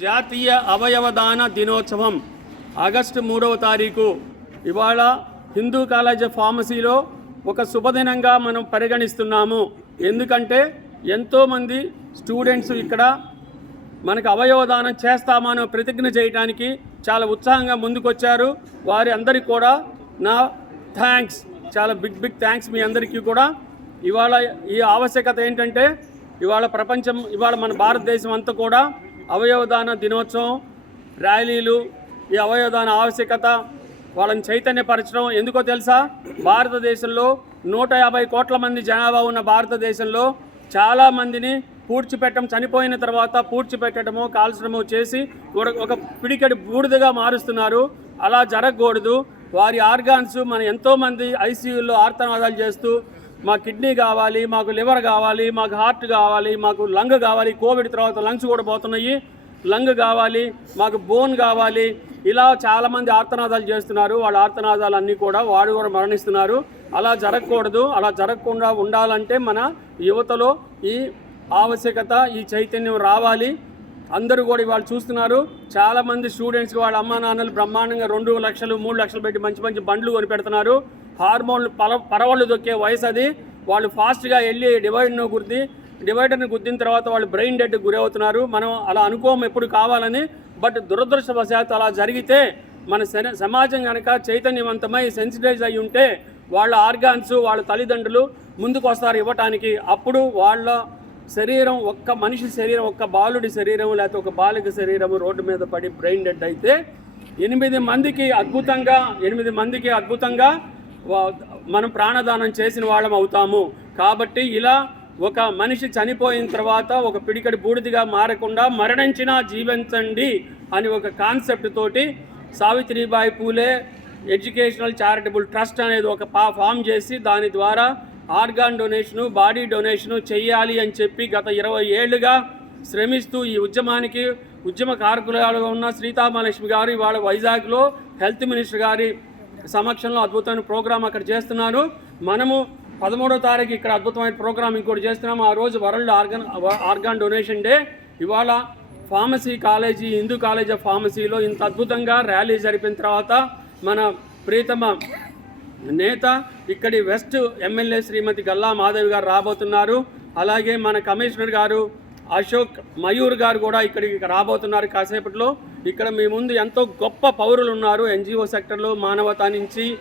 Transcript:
జాతీయ అవయవదాన దినోత్సవం ఆగస్టు 3వ తారీఖు ఇవాళ హిందూ కాలేజ్ ఆఫ్ ఫార్మసీలో ఒక శుభదినంగా మనం పరిగణిస్తున్నాము. ఎందుకంటే ఎంతోమంది స్టూడెంట్స్ ఇక్కడ మనకు అవయవదానం చేస్తామని ప్రతిజ్ఞ చేయడానికి చాలా ఉత్సాహంగా ముందుకొచ్చారు. వారి అందరికీ కూడా నా థ్యాంక్స్, చాలా బిగ్ థ్యాంక్స్ మీ అందరికీ కూడా. ఇవాళ ఈ ఆవశ్యకత ఏంటంటే ఇవాళ మన భారతదేశం అంతా కూడా అవయవదాన దినోత్సవం, ర్యాలీలు, ఈ అవయవదాన ఆవశ్యకత వాళ్ళని చైతన్యపరచడం. ఎందుకో తెలుసా, భారతదేశంలో 150 కోట్ల మంది జనాభా ఉన్న భారతదేశంలో చాలామందిని చనిపోయిన తర్వాత పూడ్చిపెట్టడమో కాల్చడమో చేసి ఒక పిడికెడు బూడిదగా మారుస్తున్నారు. అలా జరగకూడదు. వారి ఆర్గాన్స్ మన ఎంతోమంది ఐసీయూలో ఆర్తనాదాలు చేస్తూ మా కిడ్నీ కావాలి, మాకు లివర్ కావాలి, మాకు హార్ట్ కావాలి, మాకు లంగ్ కావాలి, కోవిడ్ తర్వాత లంగ్స్ కూడా పోతున్నాయి, లంగ్ కావాలి, మాకు బోన్ కావాలి, ఇలా చాలామంది ఆర్తనాదాలు చేస్తున్నారు. వాళ్ళ ఆర్తనాదాలు అన్నీ కూడా వాడు కూడా మరణిస్తున్నారు. అలా జరగకూడదు. అలా జరగకుండా ఉండాలంటే మన యువతలో ఈ ఆవశ్యకత, ఈ చైతన్యం రావాలి. అందరూ కూడా ఇవాళ చూస్తున్నారు, చాలామంది స్టూడెంట్స్కి వాళ్ళ అమ్మా నాన్నలు బ్రహ్మాండంగా 2 లక్షలు 3 లక్షలు పెట్టి మంచి బండ్లు కొని పెడుతున్నారు. హార్మోన్లు పరవళ్ళు దొక్కే వయసు అది. వాళ్ళు ఫాస్ట్గా వెళ్ళి డివైడర్ని గుద్దిన తర్వాత వాళ్ళు బ్రెయిన్ డెడ్కి గురవుతున్నారు. మనం అలా అనుకోము ఎప్పుడు కావాలని. బట్ దురదృష్టవశాత్తు అలా జరిగితే మన సమాజం కనుక చైతన్యవంతమై సెన్సిటైజ్ అయి ఉంటే వాళ్ళ ఆర్గాన్స్, వాళ్ళ తల్లిదండ్రులు ముందుకు వస్తారు ఇవ్వటానికి. అప్పుడు వాళ్ళ శరీరం, ఒక్క మనిషి శరీరం, ఒక్క బాలుడి శరీరం లేకపోతే ఒక బాలిక శరీరం రోడ్డు మీద పడి బ్రెయిన్ డెడ్ అయితే 8 మందికి అద్భుతంగా మనం ప్రాణదానం చేసిన వాళ్ళం అవుతాము. కాబట్టి ఇలా ఒక మనిషి చనిపోయిన తర్వాత ఒక పిడికడి బూడిదిగా మారకుండా మరణించినా జీవించండి అని ఒక కాన్సెప్ట్ తోటి Savitribai Phule educational charitable trust అనేది ఒక ఫామ్ చేసి దాని ద్వారా ఆర్గాన్ డొనేషను, బాడీ డొనేషను చెయ్యాలి అని చెప్పి గత 20 ఏళ్లుగా శ్రమిస్తూ ఈ ఉద్యమానికి ఉద్యమకారకులుగా ఉన్న సీతామహాలక్ష్మి గారు ఇవాళ వైజాగ్లో హెల్త్ మినిస్టర్ గారి సమక్షంలో అద్భుతమైన ప్రోగ్రాం అక్కడ చేస్తున్నారు. మనము 13వ తారీఖు ఇక్కడ అద్భుతమైన ప్రోగ్రాం ఇంకోటి చేస్తున్నాము. ఆ రోజు వరల్డ్ ఆర్గాన్ డొనేషన్ డే. ఇవాళ pharmacy college, Hindu college of ఫార్మసీలో ఇంత అద్భుతంగా ర్యాలీ జరిపిన తర్వాత మన ప్రీతమ నేత ఇక్కడి వెస్ట్ ఎమ్మెల్యే శ్రీమతి గల్లా మాధవి గారు రాబోతున్నారు. అలాగే మన కమిషనర్ గారు అశోక్ మయూర్ గారు కూడా ఇక్కడికి రాబోతున్నారు కాసేపట్లో. ఇక్కడ మీ ముందు ఎంతో గొప్ప పౌరులు ఉన్నారు, ఎన్జిఓ సెక్టర్లో, మానవతా నుంచి